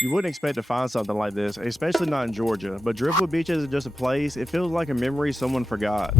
You wouldn't expect to find something like this, especially not in Georgia, but Driftwood Beach isn't just a place, it feels like a memory someone forgot.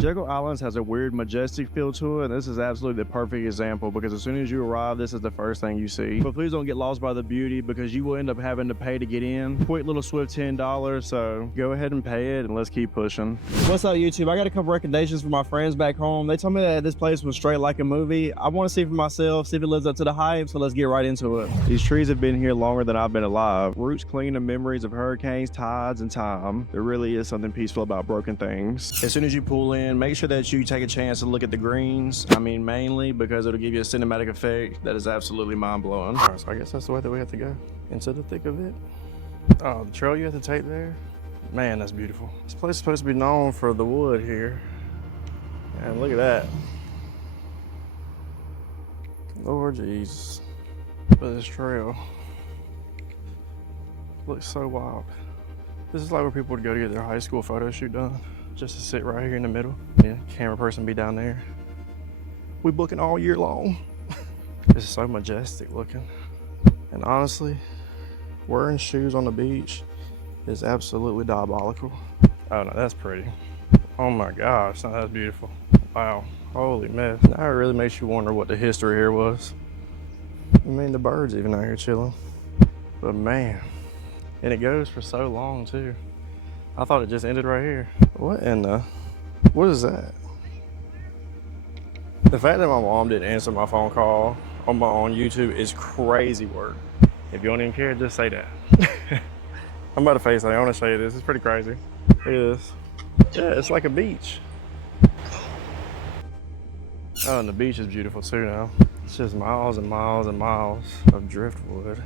Jekyll Island has a weird, majestic feel to it, and this is absolutely the perfect example because as soon as you arrive, this is the first thing you see. But please don't get lost by the beauty because you will end up having to pay to get in. Quick little swift $10, so go ahead and pay it and let's keep pushing. What's up, YouTube? I got a couple recommendations from my friends back home. They told me that this place was straight like a movie. I want to see it for myself, see if it lives up to the hype, so let's get right into it. These trees have been here longer than I've been alive. Roots cling to memories of hurricanes, tides, and time. There really is something peaceful about broken things. As soon as you pull in, make sure that you take a chance to look at the greens. I mean, mainly because it'll give you a cinematic effect that is absolutely mind-blowing. All right, so I guess that's the way that we have to go, into the thick of it. Oh, the trail you have to take there? Man, that's beautiful. This place is supposed to be known for the wood here. And look at that. Lord Jesus. But this trail looks so wild. This is like where people would go to get their high school photo shoot done. Just to sit right here in the middle. Yeah, camera person be down there. We booking all year long. This is so majestic looking. And honestly, wearing shoes on the beach is absolutely diabolical. Oh no, that's pretty. Oh my gosh, that's beautiful. Wow, holy mess. Now it really makes you wonder what the history here was. I mean, the birds even out here chilling. But man, and it goes for so long too. I thought it just ended right here. What in the, what is that? The fact that my mom didn't answer my phone call on YouTube is crazy work. If you don't even care, just say that. I'm about to face it. I want to show you this. It's pretty crazy. Look at this. Yeah, it's like a beach. Oh, and the beach is beautiful too now. It's just miles and miles and miles of driftwood.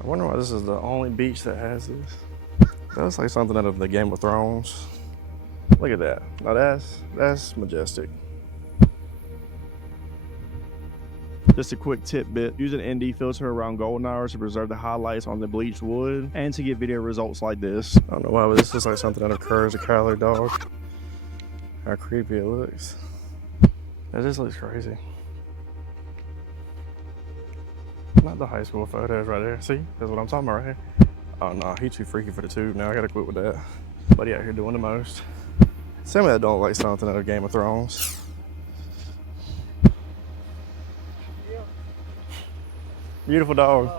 I wonder why this is the only beach that has this. That's like something out of the Game of Thrones. Look at that. Now that's majestic. Just a quick tidbit, use an ND filter around golden hours to preserve the highlights on the bleached wood and to get video results like this. I don't know why, but this looks like something out of Courage the Cowardly Dog. How creepy it looks. That just looks crazy. Not the high school photos right there. See, that's what I'm talking about right here. Oh no, he's too freaky for the tube now. I gotta quit with that. Buddy out here doing the most. Tell me that don't like something out of Game of Thrones. Yeah. Beautiful dog.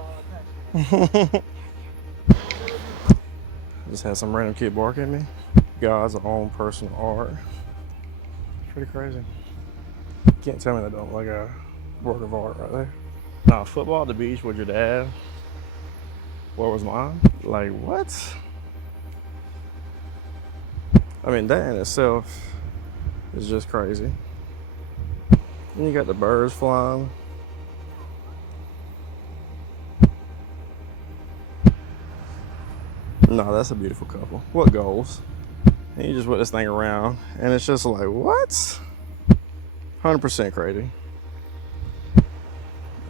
Just had some random kid bark at me. God's own personal art. Pretty crazy. Can't tell me that don't like a work of art right there. Nah, football at the beach with your dad. Where was mine? Like, what? I mean, that in itself is just crazy. And you got the birds flying. No, that's a beautiful couple. What goals? And you just put this thing around, and it's just like, what? 100% crazy.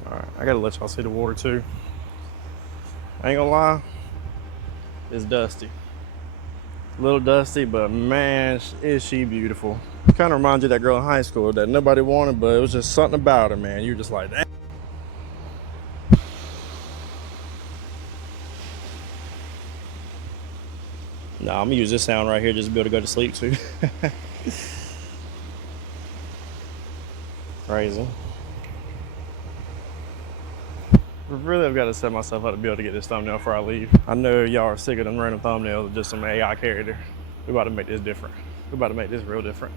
All right, I gotta let y'all see the water too. I ain't gonna lie, it's dusty. A little dusty, but man, is she beautiful. Kind of reminds you of that girl in high school that nobody wanted, but it was just something about her, man. You're just like, damn. Nah, I'm gonna use this sound right here just to be able to go to sleep too. Crazy. Really, I've got to set myself up to be able to get this thumbnail before I leave. I know y'all are sick of them random thumbnails with just some AI character. We about to make this different. We about to make this real different.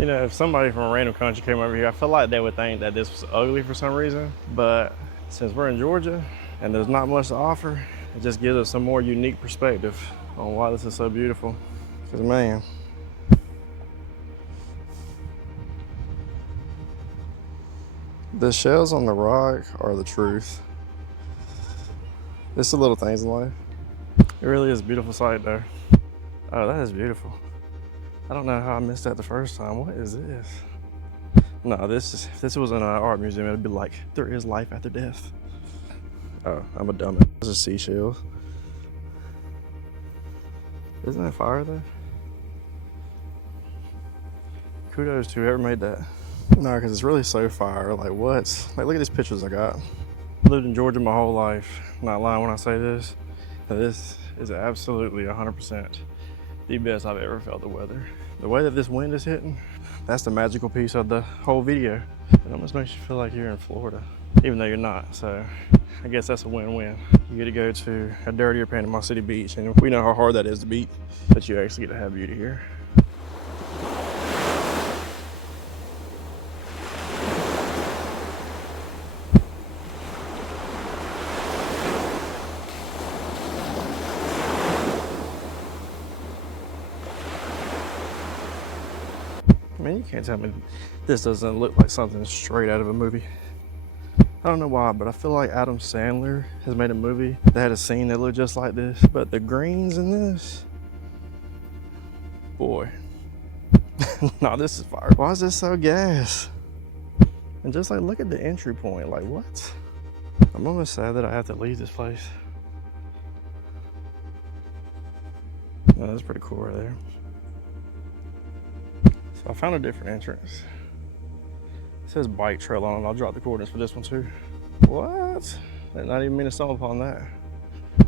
You know, if somebody from a random country came over here, I feel like they would think that this was ugly for some reason. But since we're in Georgia and there's not much to offer, it just gives us some more unique perspective on why this is so beautiful. Because man, the shells on the rock are the truth. It's the little things in life. It really is a beautiful sight though. Oh, that is beautiful. I don't know how I missed that the first time. What is this? No, if this was in an art museum, it'd be like, there is life after death. Oh, I'm a dumbass. This is seashells. Isn't that fire though? Kudos to whoever made that. No, because it's really so fire. Like, what? Like, look at these pictures I got. Lived in Georgia my whole life. I'm not lying when I say this. This is absolutely 100% the best I've ever felt the weather. The way that this wind is hitting, that's the magical piece of the whole video. It almost makes you feel like you're in Florida, even though you're not. So I guess that's a win-win. You get to go to a dirtier Panama City beach, and we know how hard that is to beat, but you actually get to have beauty here. Man, you can't tell me this doesn't look like something straight out of a movie. I don't know why, but I feel like Adam Sandler has made a movie that had a scene that looked just like this. But the greens in this, boy. No, this is fire. Why is this so gas? And just like, look at the entry point. Like, what? I'm almost sad that I have to leave this place. No, that's pretty cool right there. So I found a different entrance. It says bike trail on it. I'll drop the coordinates for this one too. What? I did not even mean to stumble upon that.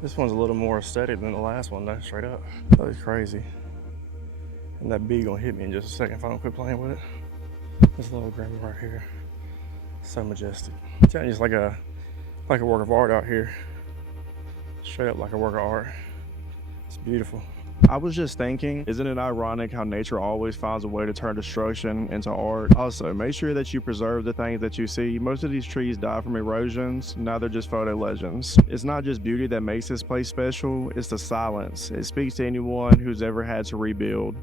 This one's a little more aesthetic than the last one, though, straight up. That was crazy. And that bee gonna hit me in just a second if I don't quit playing with it. This little green right here. So majestic. I'm telling you, it's like a work of art out here. Straight up like a work of art. It's beautiful. I was just thinking, isn't it ironic how nature always finds a way to turn destruction into art? Also, make sure that you preserve the things that you see. Most of these trees die from erosions. Now they're just photo legends. It's not just beauty that makes this place special, it's the silence. It speaks to anyone who's ever had to rebuild.